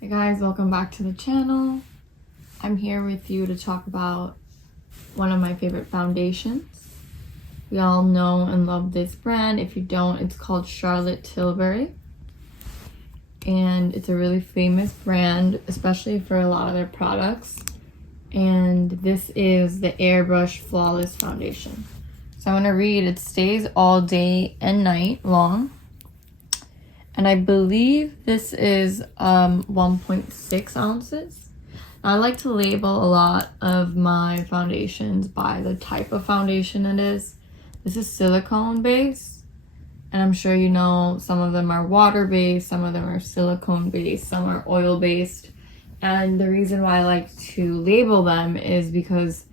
Hey guys, welcome back to the channel. I'm here with you to talk about one of my favorite foundations. We all know and love this brand. If you don't, it's called Charlotte Tilbury. And it's a really famous brand, especially for a lot of their products. And this is the Airbrush Flawless Foundation. So I'm gonna read, it stays all day and night long. And I believe this is 1.6 ounces. I like to label a lot of my foundations by the type of foundation it is. This is silicone based, and I'm sure you know some of them are water based, some of them are silicone based, some are oil based. And the reason why I like to label them is because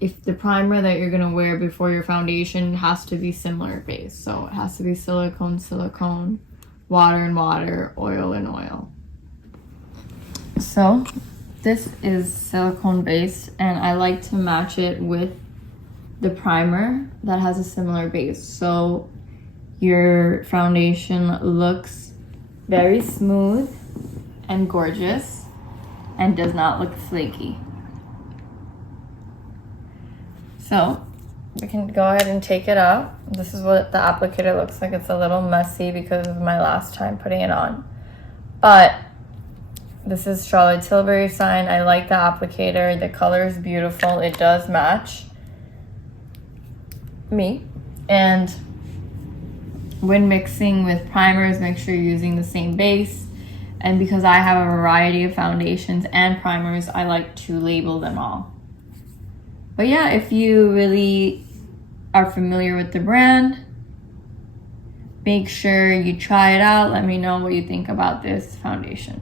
if the primer that you're gonna wear before your foundation has to be similar base. So it has to be silicone, silicone, water and water, oil and oil. So this is silicone based, and I like to match it with the primer that has a similar base. So your foundation looks very smooth and gorgeous and does not look flaky. So we can go ahead and take it out. This is what the applicator looks like. It's a little messy because of my last time putting it on. But this is Charlotte Tilbury sign. I like the applicator. The color is beautiful. It does match me. And when mixing with primers, make sure you're using the same base. And because I have a variety of foundations and primers, I like to label them all. But yeah, if you really are familiar with the brand, make sure you try it out. Let me know what you think about this foundation.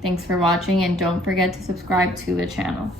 Thanks for watching, and don't forget to subscribe to the channel.